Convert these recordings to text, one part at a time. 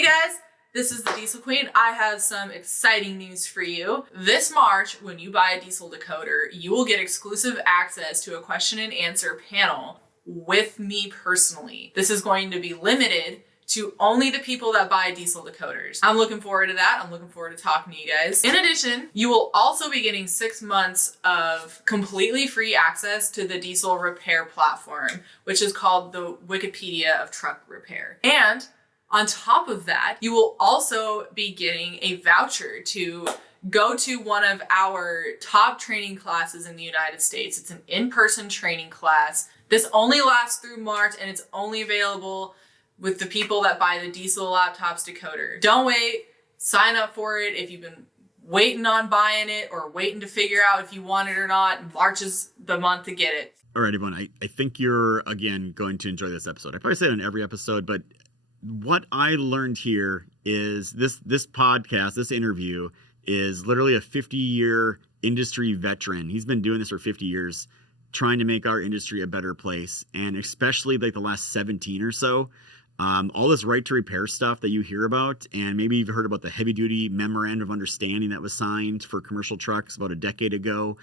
Hey guys, this is the Diesel Queen. I have some exciting news for you. This March, when you buy a diesel decoder, you will get exclusive access to a question and answer panel with me personally. This is going to be limited to only the people that buy diesel decoders. I'm looking forward to that. I'm looking forward to talking to you guys. In addition, you will also be getting 6 months of completely free access to the diesel repair platform, which is called the Wikipedia of truck repair. And on top of that, you will also be getting a voucher to go to one of our top training classes in the United States. It's an in-person training class. This only lasts through March, and it's only available with the people that buy the Diesel Laptops decoder. Don't wait. Sign up for it if you've been waiting on buying it or waiting to figure out if you want it or not. March is the month to get it. All right, everyone. I think you're, again, going to enjoy this episode. I probably say it in every episode, but what I learned here is this podcast, this interview, is literally a 50-year industry veteran. He's been doing this for 50 years, trying to make our industry a better place, and especially like the last 17 or so. All this right to repair stuff that you hear about, and maybe you've heard about the heavy duty memorandum of understanding that was signed for commercial trucks about a decade ago.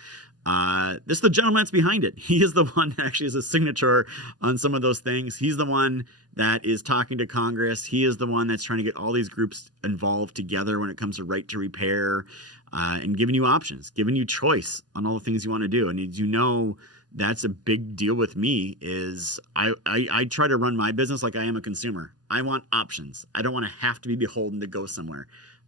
This is the gentleman that's behind it. He is the one that actually has a signature on some of those things. He's the one that is talking to Congress. He is the one that's trying to get all these groups involved together when it comes to right to repair, and giving you options, giving you choice on all the things you want to do. And as you know, that's a big deal with me is I try to run my business like I am a consumer. I want options. I don't want to have to be beholden to go somewhere.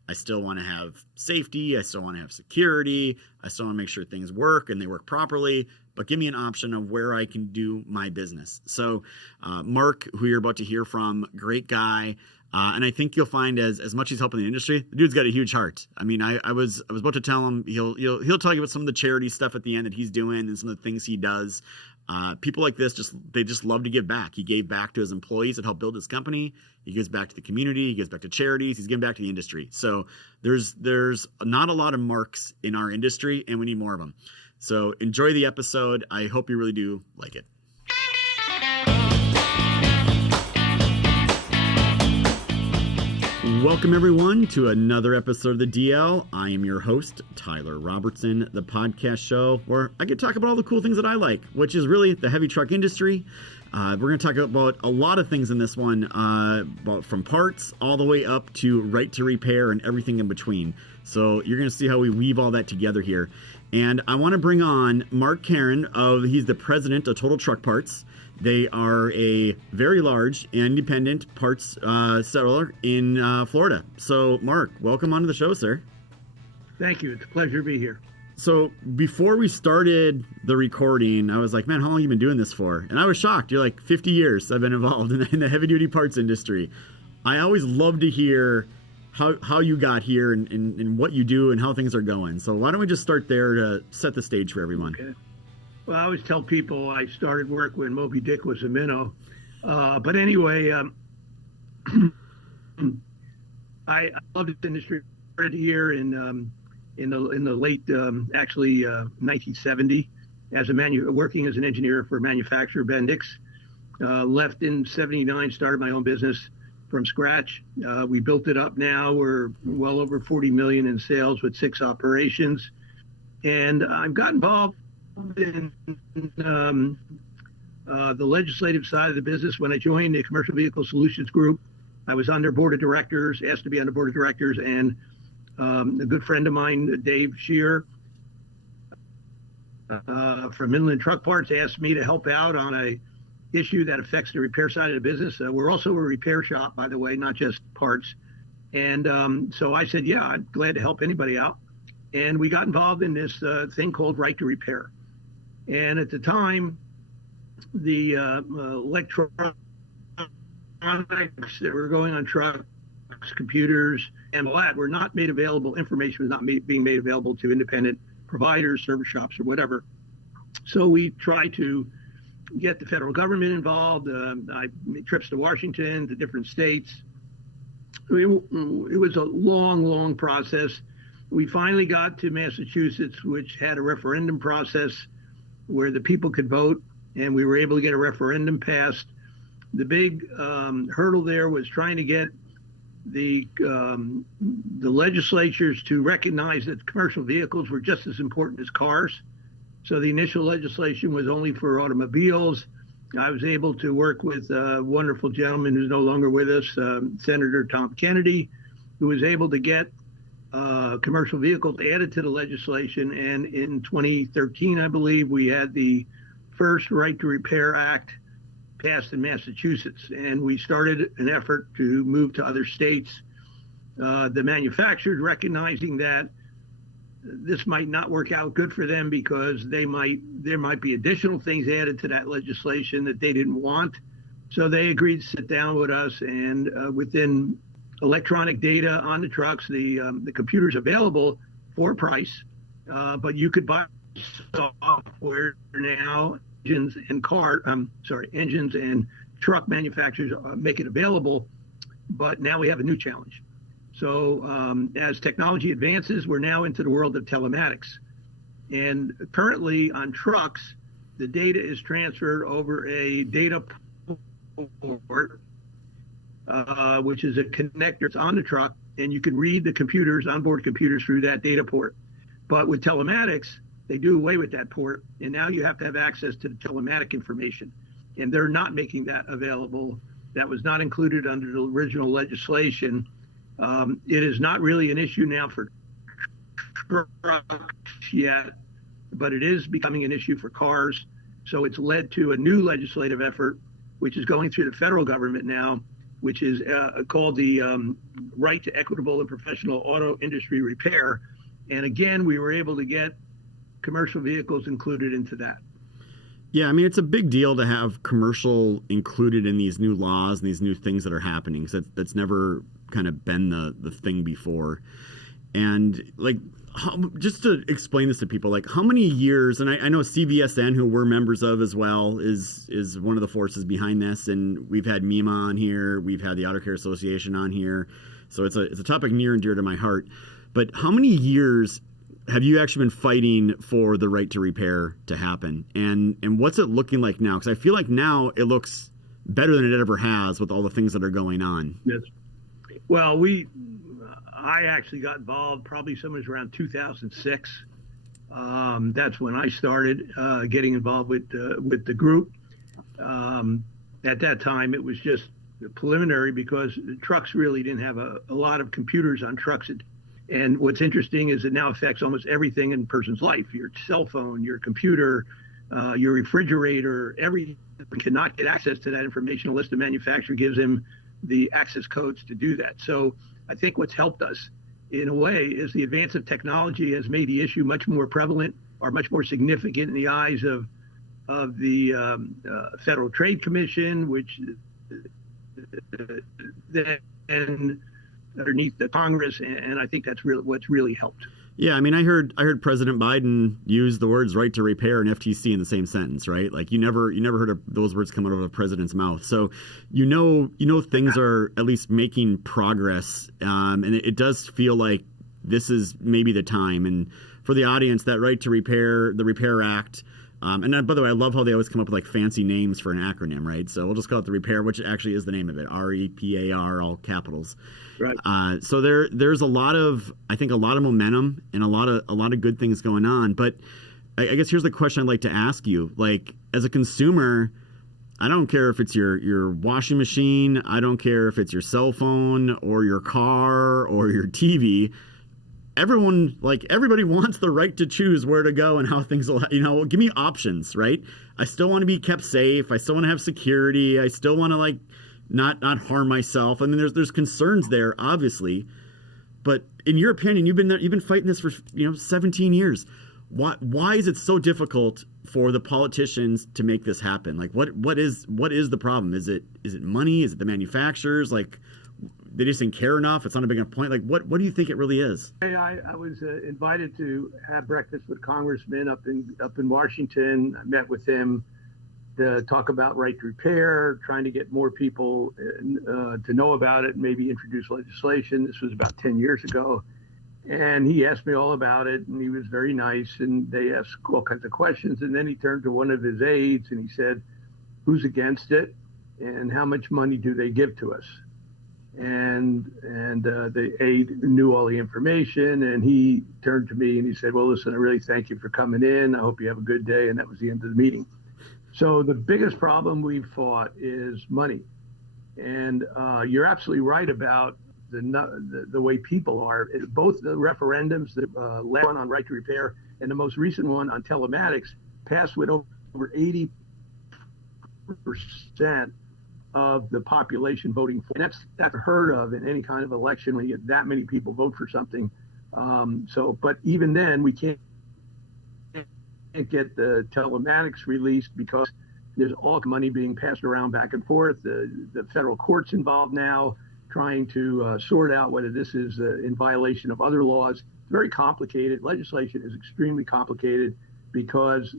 I still want to have safety. I still want to have security. I still want to make sure things work and they work properly, but give me an option of where I can do my business. So Marc, who you're about to hear from, great guy. And I think you'll find as much as he's helping the industry, the dude's got a huge heart. I mean, I was about to tell him he'll tell you about some of the charity stuff at the end that he's doing and some of the things he does. People like this they just love to give back. He gave back to his employees that helped build his company. He gives back to the community. He gives back to charities. He's giving back to the industry. So there's not a lot of Marcs in our industry, and we need more of them. So enjoy the episode. I hope you really do like it. Welcome, everyone, to another episode of the DL. I am your host, Tyler Robertson, the podcast show where I get to talk about all the cool things that I like, which is really the heavy truck industry. We're going to talk about a lot of things in this one, about from parts all the way up to right to repair and everything in between. So you're going to see how we weave all that together here. And I want to bring on Marc Karon. He's the president of Total Truck Parts. They are a very large independent parts seller in Florida. So, Marc, welcome onto the show, sir. Thank you. It's a pleasure to be here. So, before we started the recording, I was like, man, how long have you been doing this for? And I was shocked. You're like, 50 years I've been involved in the heavy-duty parts industry. I always love to hear how you got here and what you do and how things are going. So, why don't we just start there to set the stage for everyone? Okay. Well, I always tell people I started work when Moby Dick was a minnow. But anyway, I love this industry. I started here in the late, 1970, working as an engineer for manufacturer Bendix. Left in 79, started my own business from scratch. We built it up now. We're well over 40 million in sales with 6 operations. And I've got involved in the legislative side of the business. When I joined the Commercial Vehicle Solutions Group, I was on their board of directors, asked to be on the board of directors, and a good friend of mine, Dave Shear, from Inland Truck Parts, asked me to help out on a issue that affects the repair side of the business. We're also a repair shop, by the way, not just parts. And so I said, yeah, I'm glad to help anybody out. And we got involved in this thing called right to repair. And at the time, the electronics that were going on trucks, computers, and all that were not made available. Information was not being made available to independent providers, service shops, or whatever. So we tried to get the federal government involved. I made trips to Washington, to different states. It was a long, long process. We finally got to Massachusetts, which had a referendum process where the people could vote, and we were able to get a referendum passed. The big hurdle there was trying to get the legislatures to recognize that commercial vehicles were just as important as cars. So the initial legislation was only for automobiles. I was able to work with a wonderful gentleman who's no longer with us, Senator Tom Kennedy, who was able to get commercial vehicles added to the legislation. And in 2013, I believe, we had the first Right to Repair Act passed in Massachusetts. And we started an effort to move to other states. The manufacturers, recognizing that this might not work out good for them because there might be additional things added to that legislation that they didn't want. So they agreed to sit down with us, and within electronic data on the trucks, the computers available for a price, but you could buy software now. Engines and truck manufacturers make it available, but now we have a new challenge. So as technology advances, we're now into the world of telematics. And currently on trucks, the data is transferred over a data port, which is a connector. It's on the truck, and you can read the computers, onboard computers, through that data port. But with telematics, they do away with that port, and now you have to have access to the telematic information. And they're not making that available. That was not included under the original legislation. It is not really an issue now for trucks yet, but it is becoming an issue for cars. So it's led to a new legislative effort, which is going through the federal government now, which is called the Right to Equitable and Professional Auto Industry Repair. And again, we were able to get commercial vehicles included into that. Yeah, I mean, it's a big deal to have commercial included in these new laws and these new things that are happening. So that's never kind of been the thing before. And like, just to explain this to people, like how many years, and I know CVSN, who we're members of as well, is one of the forces behind this. And we've had MEMA on here. We've had the Auto Care Association on here. So it's a topic near and dear to my heart. But how many years have you actually been fighting for the right to repair to happen? And what's it looking like now? Because I feel like now it looks better than it ever has with all the things that are going on. Yes. Well, I actually got involved probably somewhere around 2006. That's when I started getting involved with the group. At that time, it was just preliminary because trucks really didn't have a lot of computers on trucks. And what's interesting is it now affects almost everything in a person's life. Your cell phone, your computer, your refrigerator, everything cannot get access to that information unless the manufacturer gives them the access codes to do that. So I think what's helped us in a way is the advance of technology has made the issue much more prevalent or much more significant in the eyes of the Federal Trade Commission, which then underneath the Congress, and I think that's really what's really helped. Yeah, I mean, I heard President Biden use the words "right to repair" and FTC in the same sentence, right? Like you never heard of those words come out of a president's mouth. So you know things are at least making progress, and it does feel like this is maybe the time. And for the audience, that right to repair, the Repair Act. And then, by the way, I love how they always come up with like fancy names for an acronym, right? So we'll just call it the Repair, which actually is the name of it, REPAR, all capitals. Right. So there's a lot of momentum and a lot of good things going on. But I guess here's the question I'd like to ask you. Like, as a consumer, I don't care if it's your washing machine, I don't care if it's your cell phone or your car or your TV. Everybody wants the right to choose where to go and how things will, give me options, right? I still want to be kept safe. I still want to have security. I still want to not harm myself. I mean, there's concerns there, obviously. But in your opinion, you've been fighting this for 17 years. Why is it so difficult for the politicians to make this happen? Like, what is the problem? Is it money? Is it the manufacturers? Like, they just didn't care enough? It's not a big enough point. Like, what do you think it really is? I was invited to have breakfast with Congressman up in Washington. I met with him to talk about right to repair, trying to get more people to know about it, maybe introduce legislation. This was about 10 years ago. And he asked me all about it, and he was very nice, and they asked all kinds of questions. And then he turned to one of his aides, and he said, "Who's against it, and how much money do they give to us?" and the aide knew all the information, and he turned to me and he said, well, listen, I really thank you for coming in. I hope you have a good day. And that was the end of the meeting. So the biggest problem we've fought is money. And you're absolutely right about the way people are. Both the referendums, the last one on right to repair and the most recent one on telematics, passed with over 80% of the population voting for. And that's heard of in any kind of election when you get that many people vote for something. But even then, we can't get the telematics released because there's all money being passed around back and forth. The federal court's involved now trying to sort out whether this is in violation of other laws. It's very complicated. Legislation is extremely complicated because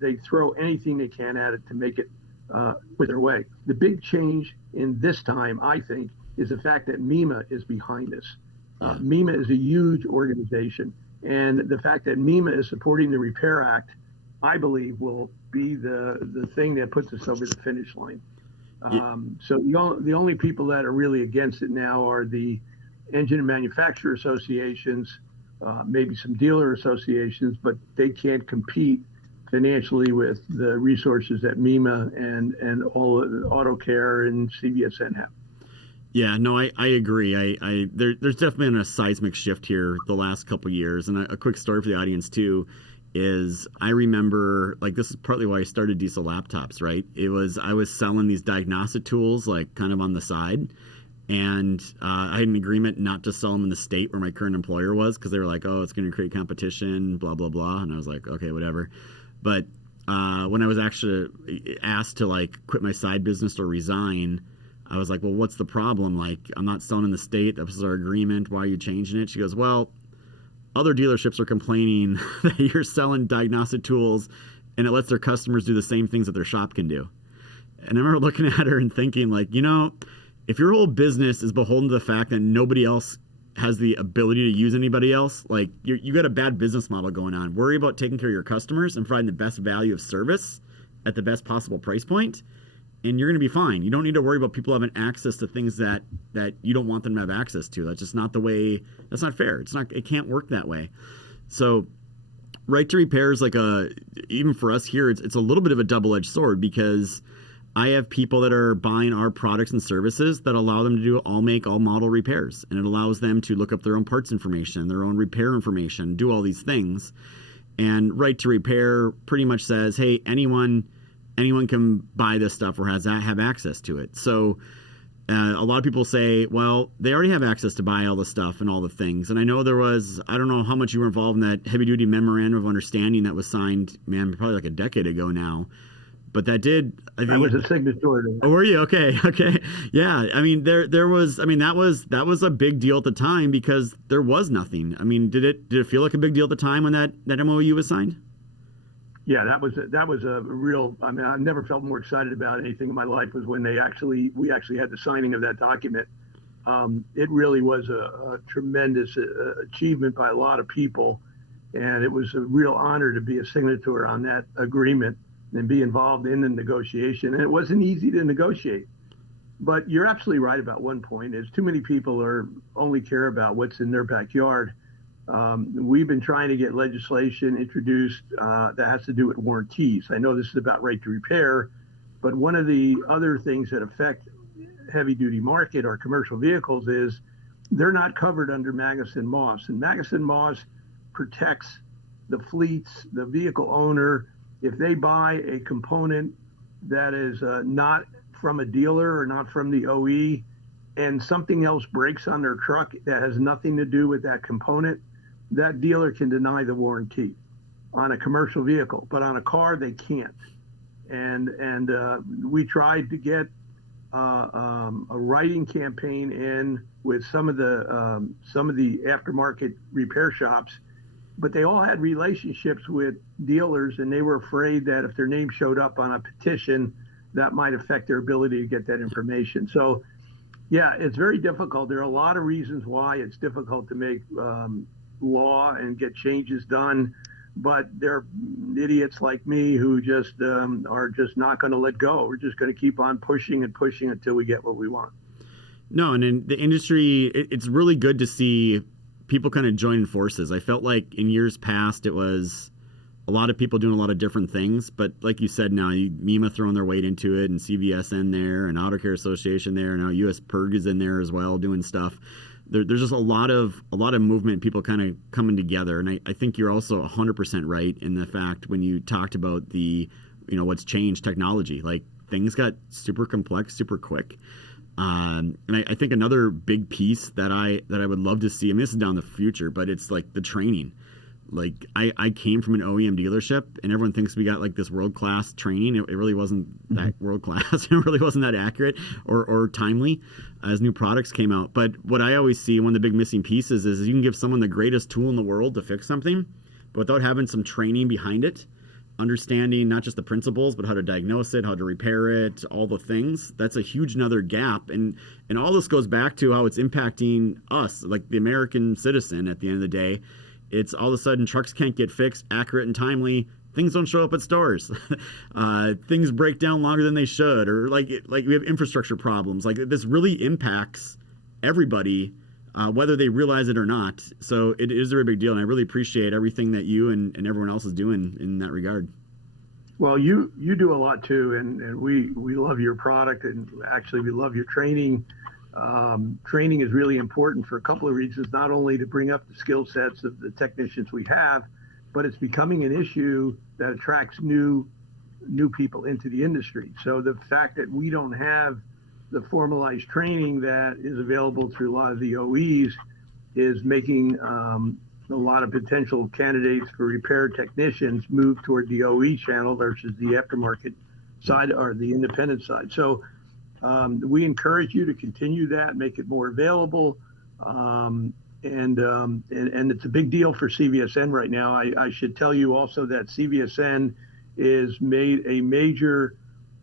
they throw anything they can at it to make it with their way. The big change in this time, I think, is the fact that MEMA is behind this. MEMA is a huge organization, and the fact that MEMA is supporting the Repair Act, I believe, will be the thing that puts us over the finish line. So the only people that are really against it now are the engine and manufacturer associations, maybe some dealer associations, but they can't compete financially with the resources that MEMA and all Auto Care and CVSN have. Yeah, no, I agree. There's definitely been a seismic shift here the last couple of years. And a quick story for the audience too is I remember, like, this is partly why I started Diesel Laptops, right? I was selling these diagnostic tools like kind of on the side. And I had an agreement not to sell them in the state where my current employer was because they were like, oh, it's going to create competition, blah, blah, blah. And I was like, okay, whatever. But when I was actually asked to like quit my side business or resign, I was like, well, what's the problem? Like, I'm not selling in the state. That was our agreement. Why are you changing it? She goes, well, other dealerships are complaining that you're selling diagnostic tools and it lets their customers do the same things that their shop can do. And I remember looking at her and thinking, like, if your whole business is beholden to the fact that nobody else has the ability to use anybody else, like, you got a bad business model going on. Worry about taking care of your customers and providing the best value of service at the best possible price point, and you're going to be fine. You don't need to worry about people having access to things that you don't want them to have access to. That's just not the way. That's not fair. It can't work that way. So right to repair is like even for us here, it's a little bit of a double-edged sword because I have people that are buying our products and services that allow them to do all make, all model repairs. And it allows them to look up their own parts information, their own repair information, do all these things. And right to repair pretty much says, hey, anyone can buy this stuff or have access to it. So a lot of people say, well, they already have access to buy all the stuff and all the things. And I know I don't know how much you were involved in that heavy duty memorandum of understanding that was signed, man, probably like a decade ago now. But that did. I was a signatory. Oh, were you? Okay. Yeah. I mean, there was. I mean, that was a big deal at the time because there was nothing. I mean, did it feel like a big deal at the time when that MOU was signed? Yeah, that was a real. I mean, I've never felt more excited about anything in my life was when we actually had the signing of that document. It really was a tremendous achievement by a lot of people, and it was a real honor to be a signatory on that agreement and be involved in the negotiation. And it wasn't easy to negotiate. But you're absolutely right about one point is too many people only care about what's in their backyard. We've been trying to get legislation introduced that has to do with warranties. I know this is about right to repair, but one of the other things that affect heavy duty market or commercial vehicles is they're not covered under Magnuson-Moss. And Magnuson-Moss protects the fleets, the vehicle owner. If they buy a component that is not from a dealer or not from the OE and something else breaks on their truck that has nothing to do with that component, that dealer can deny the warranty on a commercial vehicle, but on a car they can't. And we tried to get a writing campaign in with some of the aftermarket repair shops, but they all had relationships with dealers, and they were afraid that if their name showed up on a petition, that might affect their ability to get that information. So, yeah, it's very difficult. There are a lot of reasons why it's difficult to make law and get changes done. but they're idiots like me who just are just not going to let go. We're just going to keep on pushing and pushing until we get what we want. No, and in the industry, it's really good to see people kind of join forces. I felt like in years past, it was a lot of people doing a lot of different things, but like you said, now MEMA throwing their weight into it, and CVS in there, and Auto Care Association there, and now US PERG is in there as well doing stuff. There's just a lot of movement, people kind of coming together, and I think you're also 100% right in the fact when you talked about the, what's changed, technology. Like, things got super complex, super quick. And I think another big piece that I would love to see, I mean, this is down the future, but it's like the training. Like, I came from an OEM dealership, and everyone thinks we got like this world-class training. It really wasn't that world-class. It really wasn't that accurate or timely as new products came out. But what I always see, one of the big missing pieces is you can give someone the greatest tool in the world to fix something, but without having some training behind it, understanding not just the principles, but how to diagnose it, how to repair it, all the things, that's a huge another gap. And all this goes back to how it's impacting us, like the American citizen at the end of the day. It's all of a sudden trucks can't get fixed accurate and timely. Things don't show up at stores. Things break down longer than they should, or like we have infrastructure problems. Like, this really impacts everybody, whether they realize it or not. So it is a very big deal, and I really appreciate everything that you and everyone else is doing in that regard. Well, you do a lot too, and we love your product, and actually we love your training. Training is really important for a couple of reasons, not only to bring up the skill sets of the technicians we have, but it's becoming an issue that attracts new people into the industry. So the fact that we don't have the formalized training that is available through a lot of the OEs is making a lot of potential candidates for repair technicians move toward the OE channel versus the aftermarket side or the independent side. So we encourage you to continue that, make it more available, and it's a big deal for CVSN right now. I should tell you also that CVSN is made a major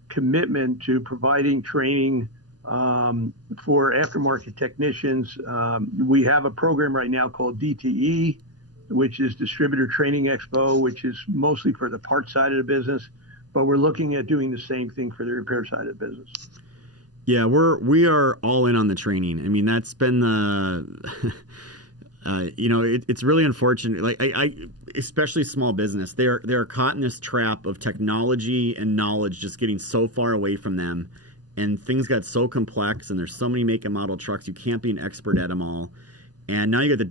commitment to providing training for aftermarket technicians. We have a program right now called DTE, which is Distributor Training Expo, which is mostly for the parts side of the business, but we're looking at doing the same thing for the repair side of the business. Yeah, we are all in on the training. I mean, that's been the, it's really unfortunate. Like, I especially small business, they are caught in this trap of technology and knowledge just getting so far away from them, and things got so complex, and there's so many make and model trucks, you can't be an expert at them all. And now you got the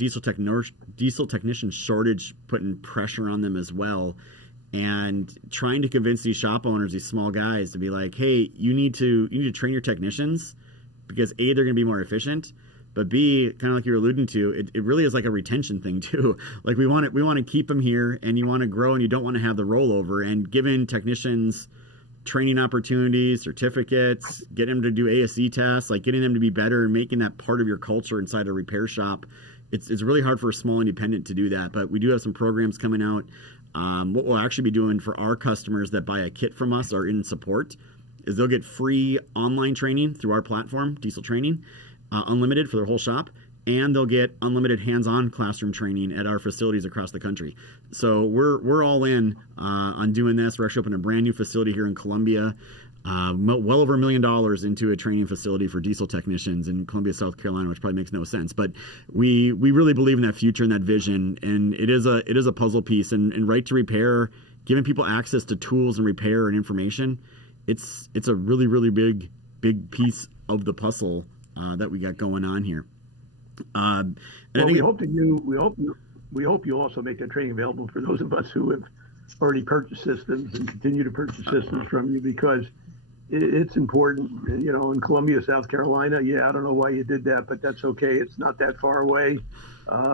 diesel technician shortage putting pressure on them as well. And trying to convince these shop owners, these small guys, to be like, hey, you need to train your technicians, because A, they're going to be more efficient, but B, kind of like you're alluding to, it really is like a retention thing too. Like, we want to keep them here, and you want to grow, and you don't want to have the rollover. And giving technicians training opportunities, certificates, getting them to do ASE tests, like getting them to be better and making that part of your culture inside a repair shop. It's really hard for a small independent to do that, but we do have some programs coming out. What we'll actually be doing for our customers that buy a kit from us or in support is they'll get free online training through our platform, Diesel Training, unlimited for their whole shop, and they'll get unlimited hands-on classroom training at our facilities across the country. So we're all in on doing this. We're actually opening a brand new facility here in Columbia, well over $1 million into a training facility for diesel technicians in Columbia, South Carolina, which probably makes no sense. But we really believe in that future and that vision, and it is a puzzle piece. And right to repair, giving people access to tools and repair and information, it's a really, really big piece of the puzzle that we got going on here. And well, I think we hope you also make that training available for those of us who have already purchased systems and continue to purchase systems from you, because it's important. In Columbia, South Carolina, I don't know why you did that, but that's okay. It's not that far away.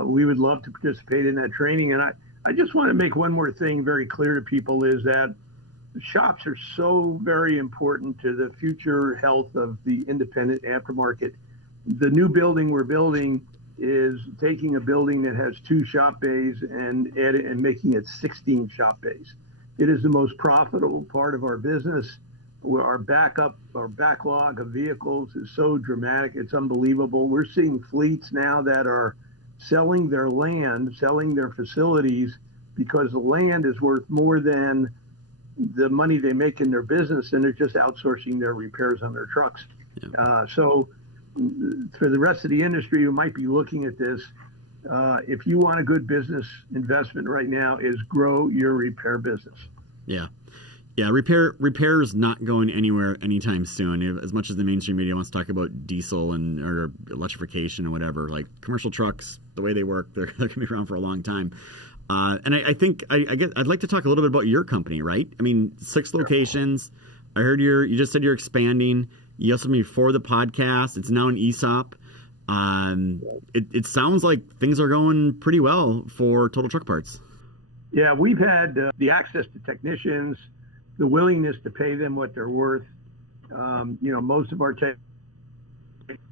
We would love to participate in that training. And I just want to make one more thing very clear to people, is that the shops are so very important to the future health of the independent aftermarket. The new building we're building is taking a building that has 2 shop bays and making it 16 shop bays. It is the most profitable part of our business, where our backlog of vehicles is so dramatic. It's unbelievable. We're seeing fleets now that are selling their land, selling their facilities because the land is worth more than the money they make in their business, and they're just outsourcing their repairs on their trucks. Yeah. So for the rest of the industry who might be looking at this, if you want a good business investment right now, is grow your repair business. Yeah. Yeah, repair is not going anywhere anytime soon. As much as the mainstream media wants to talk about diesel or electrification or whatever, like commercial trucks, the way they work, they're going to be around for a long time. And I think I'd like to talk a little bit about your company, right? I mean, 6 locations. I heard you just said you're expanding. You also me before the podcast. It's now an ESOP. It sounds like things are going pretty well for Total Truck Parts. Yeah, we've had the access to technicians, the willingness to pay them what they're worth. Most of our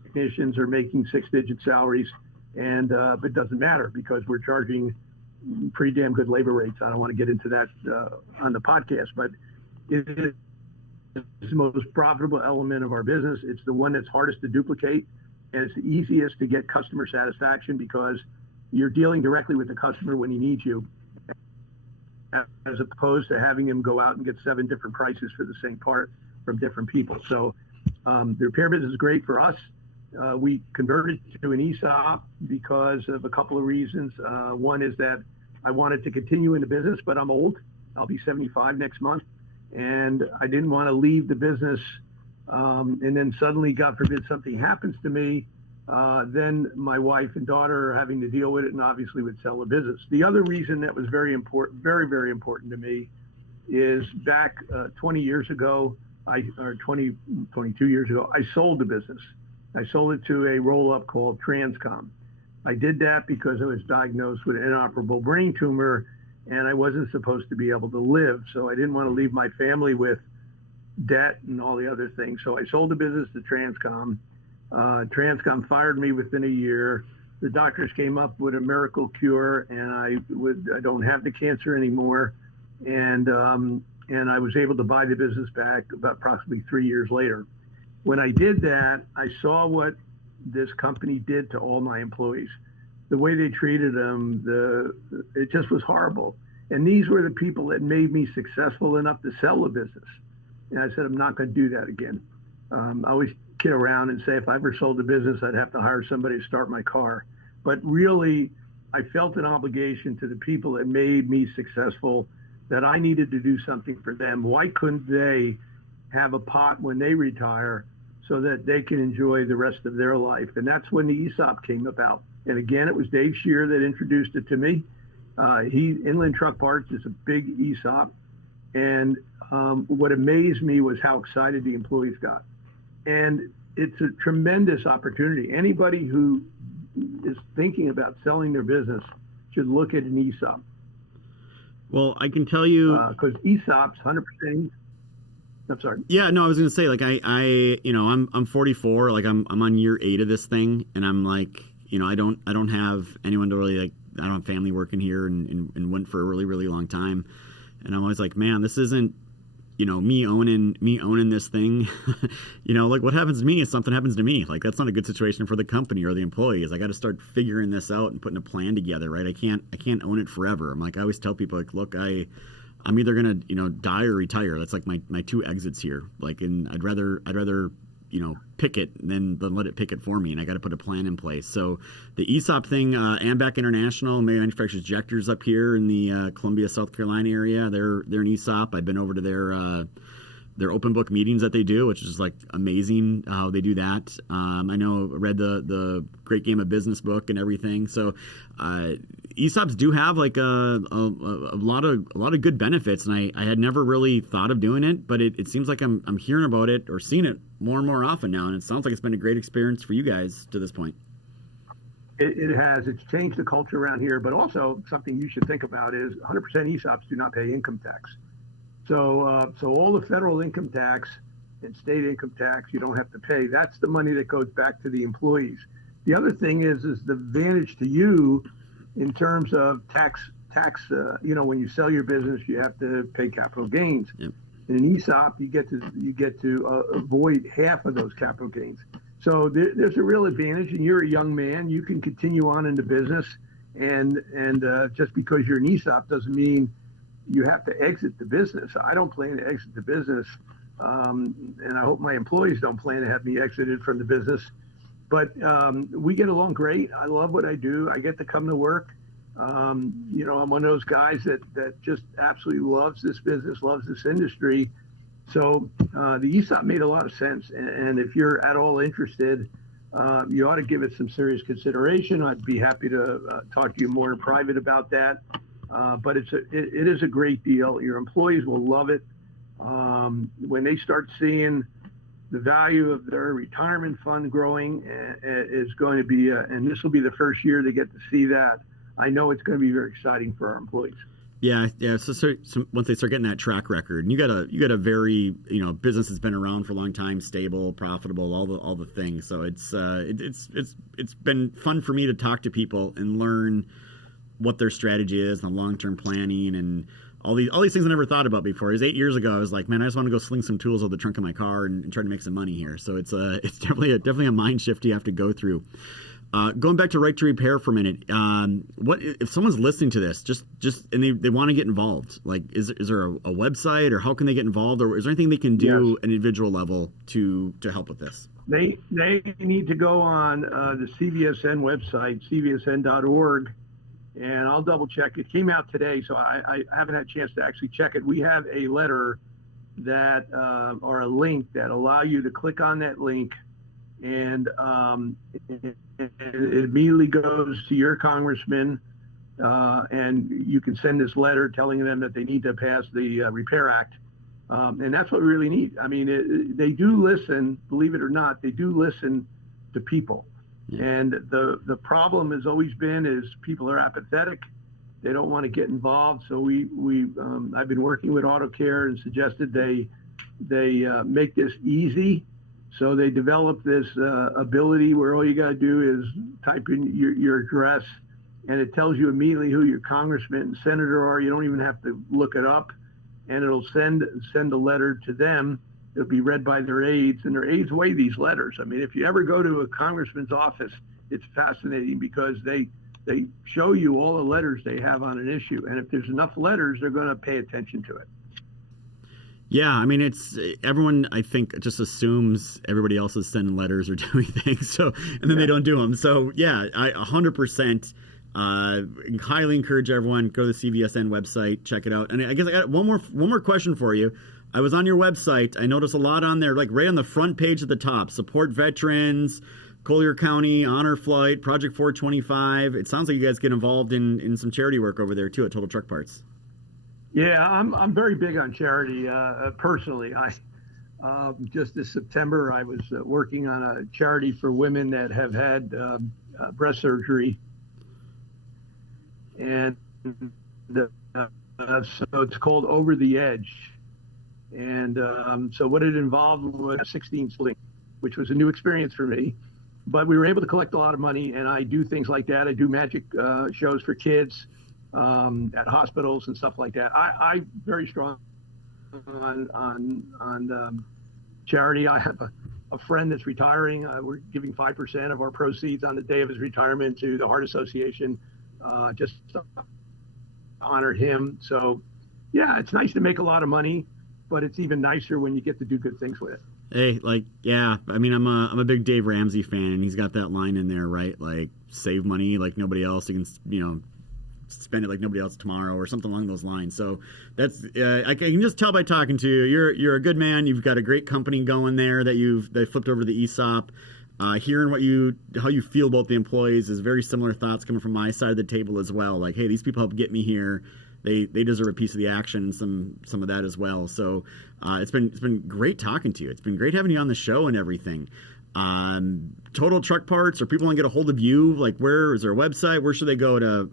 technicians are making 6-digit salaries, and but it doesn't matter because we're charging pretty damn good labor rates. I don't want to get into that on the podcast, but it is the most profitable element of our business. It's the one that's hardest to duplicate, and it's the easiest to get customer satisfaction because you're dealing directly with the customer when he needs you, as opposed to having him go out and get 7 different prices for the same part from different people. So the repair business is great for us. We converted to an ESOP because of a couple of reasons. One is that I wanted to continue in the business, but I'm old. I'll be 75 next month. And I didn't want to leave the business and then suddenly, God forbid, something happens to me. Then my wife and daughter are having to deal with it and obviously would sell the business. The other reason that was very important, very, very important to me is back 20 years ago, 22 years ago, I sold the business. I sold it to a roll-up called Transcom. I did that because I was diagnosed with an inoperable brain tumor and I wasn't supposed to be able to live. So I didn't want to leave my family with debt and all the other things. So I sold the business to Transcom. Transcom fired me within a year. The doctors came up with a miracle cure, and I don't have the cancer anymore. And I was able to buy the business back about approximately 3 years later. When I did that, I saw what this company did to all my employees. The way they treated them, it just was horrible. And these were the people that made me successful enough to sell the business. And I said, I'm not going to do that again. I always kid around and say if I ever sold the business, I'd have to hire somebody to start my car. But really, I felt an obligation to the people that made me successful that I needed to do something for them. Why couldn't they have a pot when they retire so that they can enjoy the rest of their life? And that's when the ESOP came about. And again, it was Dave Shear that introduced it to me. Inland Truck Parts is a big ESOP. And what amazed me was how excited the employees got. And it's a tremendous opportunity. Anybody who is thinking about selling their business should look at an ESOP. Well, I can tell you because ESOP's 100%. I'm sorry. Yeah, no, I was going to say, like, I'm 44, like I'm on year 8 of this thing, and I'm like, I don't have anyone to really, like, I don't have family working here and went for a really, really long time. And I'm always like, man, this isn't, me owning this thing. Like, what happens to me is something happens to me. Like, that's not a good situation for the company or the employees. I got to start figuring this out and putting a plan together, right? I can't own it forever. I'm like, I always tell people, like, look, I'm either gonna, die or retire. That's like my 2 exits here. Like, and I'd rather pick it than let it pick it for me. And I got to put a plan in place. So the ESOP thing, Ambac International manufactures ejectors up here in the Columbia, South Carolina area. They're an ESOP. I've been over to their open book meetings that they do, which is like amazing how they do that. I read the Great Game of Business book and everything. So ESOPs do have like a lot of good benefits, and I had never really thought of doing it, but it seems like I'm hearing about it or seeing it more and more often now, and it sounds like it's been a great experience for you guys to this point. It has. It's changed the culture around here, but also something you should think about is 100% ESOPs do not pay income tax. So all the federal income tax and state income tax you don't have to pay. That's the money that goes back to the employees. The other thing is the advantage to you in terms of tax. When you sell your business, you have to pay capital gains. Yep. In an ESOP, you get to avoid half of those capital gains. So there's a real advantage, and you're a young man. You can continue on in the business, And just because you're an ESOP doesn't mean you have to exit the business. I don't plan to exit the business, and I hope my employees don't plan to have me exited from the business. But we get along great. I love what I do. I get to come to work. I'm one of those guys that just absolutely loves this business, loves this industry. So the ESOP made a lot of sense. And if you're at all interested, you ought to give it some serious consideration. I'd be happy to talk to you more in private about that. But it is a great deal. Your employees will love it. When they start seeing the value of their retirement fund growing, is going to be, and this will be the first year they get to see that. I know it's going to be very exciting for our employees. Yeah. So once they start getting that track record, and you got a very, business that's been around for a long time, stable, profitable, all the things. So it's been fun for me to talk to people and learn what their strategy is and long-term planning and all these things I never thought about before. It was 8 years ago. I was like, man, I just want to go sling some tools out of the trunk of my car and try to make some money here. So it's definitely a mind shift you have to go through. Going back to Right to Repair for a minute, what if someone's listening to this, just and they want to get involved? Like, is there a website, or how can they get involved, or is there anything they can do at an individual level to help with this? They need to go on the CVSN website, cvsn.org, and I'll double check. It came out today, so I haven't had a chance to actually check it. We have a letter that or a link that allow you to click on that link, and it immediately goes to your congressman, and you can send this letter telling them that they need to pass the Repair Act, and that's what we really need. I mean, they do listen, believe it or not, they do listen to people. Yeah. And the problem has always been is people are apathetic. They don't want to get involved. So I've been working with AutoCare and suggested they make this easy. So they develop this ability where all you got to do is type in your address, and it tells you immediately who your congressman and senator are. You don't even have to look it up, and it'll send a letter to them. It'll be read by their aides, and their aides weigh these letters. I mean, if you ever go to a congressman's office, it's fascinating because they show you all the letters they have on an issue, and if there's enough letters, they're going to pay attention to it. Yeah, I mean, it's everyone, I think, just assumes everybody else is sending letters or doing things, so and then they don't do them. So yeah, I 100% highly encourage everyone, go to the CVSN website, check it out. And I guess I got one more question for you. I was on your website. I noticed a lot on there, like right on the front page at the top: support veterans, Collier County, Honor Flight, Project 425. It sounds like you guys get involved in some charity work over there too at Total Truck Parts. Yeah, I'm very big on charity. Personally, I just this September I was working on a charity for women that have had breast surgery, and so it's called Over the Edge. And so what it involved was 16 sling, which was a new experience for me. But we were able to collect a lot of money, and I do things like that. I do magic shows for kids at hospitals and stuff like that. I very strong on charity. I have a friend that's retiring. We're giving 5% of our proceeds on the day of his retirement to the Heart Association, just to honor him. So, yeah, it's nice to make a lot of money, but it's even nicer when you get to do good things with it. Hey, I mean, I'm a big Dave Ramsey fan, and he's got that line in there, right? Like, save money like nobody else. You can, spend it like nobody else tomorrow, or something along those lines. So that's I can just tell by talking to you. You're a good man. You've got a great company going there that they flipped over to the ESOP. Hearing how you feel about the employees is very similar thoughts coming from my side of the table as well. Like, hey, these people helped get me here. They deserve a piece of the action, some of that as well. So it's been great talking to you. It's been great having you on the show and everything. Total Truck Parts, or people want to get a hold of you, like, where is there a website? Where should they go to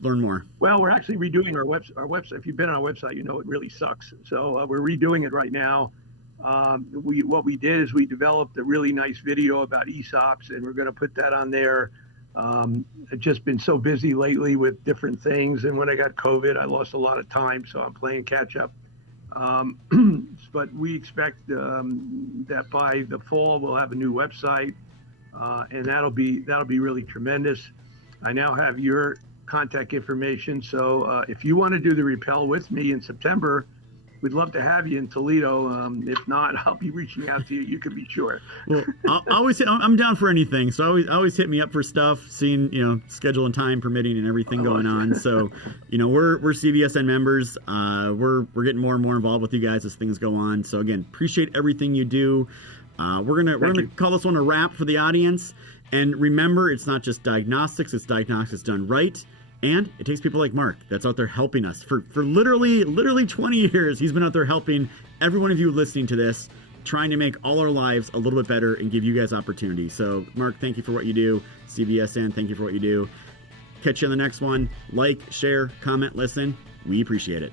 learn more? Well, we're actually redoing our website. If you've been on our website, you know it really sucks. So we're redoing it right now. What we did is we developed a really nice video about ESOPs, and we're going to put that on there. I've just been so busy lately with different things, and when I got COVID, I lost a lot of time, so I'm playing catch up. But we expect that by the fall we'll have a new website, and that'll be really tremendous. I now have your contact information. So if you want to do the rappel with me in September, we'd love to have you in Toledo. If not, I'll be reaching out to you. You can be sure. Well, I'm down for anything. So always hit me up for stuff, seeing, schedule and time permitting and everything going on. So, we're CVSN members. We're getting more and more involved with you guys as things go on. So again, appreciate everything you do. We're gonna call this one a wrap for the audience. And remember, it's not just diagnostics, it's diagnostics done right. And it takes people like Mark that's out there helping us. For literally 20 years, he's been out there helping every one of you listening to this, trying to make all our lives a little bit better and give you guys opportunity. So, Mark, thank you for what you do. CVSN, thank you for what you do. Catch you on the next one. Like, share, comment, listen. We appreciate it.